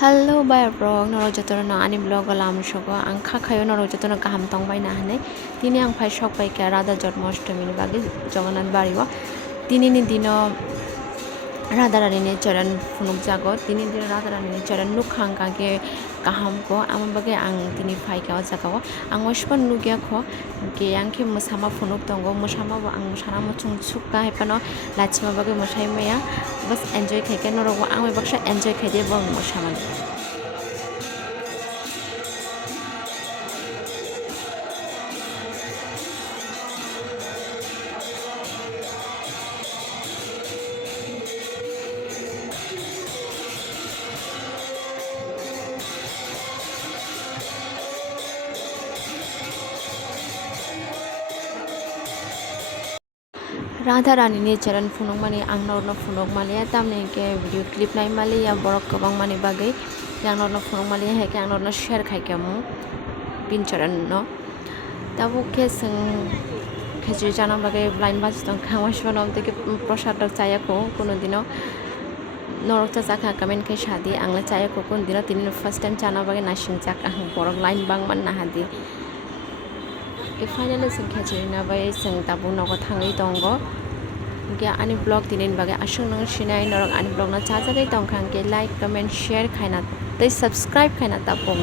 Hello, bye bro. Noro jatono na ani blog alam shogo. Ang khakhayo noro jatono kaham tongbai na hane. Tini ang phai shok pai ka Radha Janmashtami ni bagi Jagannath bariwa. Tini ni dino Radharani ni charan phunuk jago. Tini dino Radharani ni charan nukhang ka ke kaham ko. Ang bagi ang tini phai ka jagawa. Ang washpan nugya ko ke ang ke musama phunuk tongo musama ba ang musara mo chung chukka hepano lachima bagi musai maya. Bas enjoy khai noro ang baksa enjoy khai de bang musama. Radha Rani ni charan phunuk mani ang norno phunuk mali tamne ke video clip nai mali ya borok kabang mani bagai yang norno phunuk mali he ke ang norno share khai kamu pin charan no tabu ke sing khejuri jana bagai blind bas tong khamas banom teke prasad dok chaya ko kono dino norok cha chakha comment ke shadi angla chaya ko kono dino tin first time chana bagai nasing chak ang borok line bang man na hadi ke finally sing khejuri na bai sing tabu nogo thangai tongo Gya ani blog tinin bagai asung nang sinai norok ani blog na chacha kai tongkhang ke like comment share khaina tei subscribe khaina tapong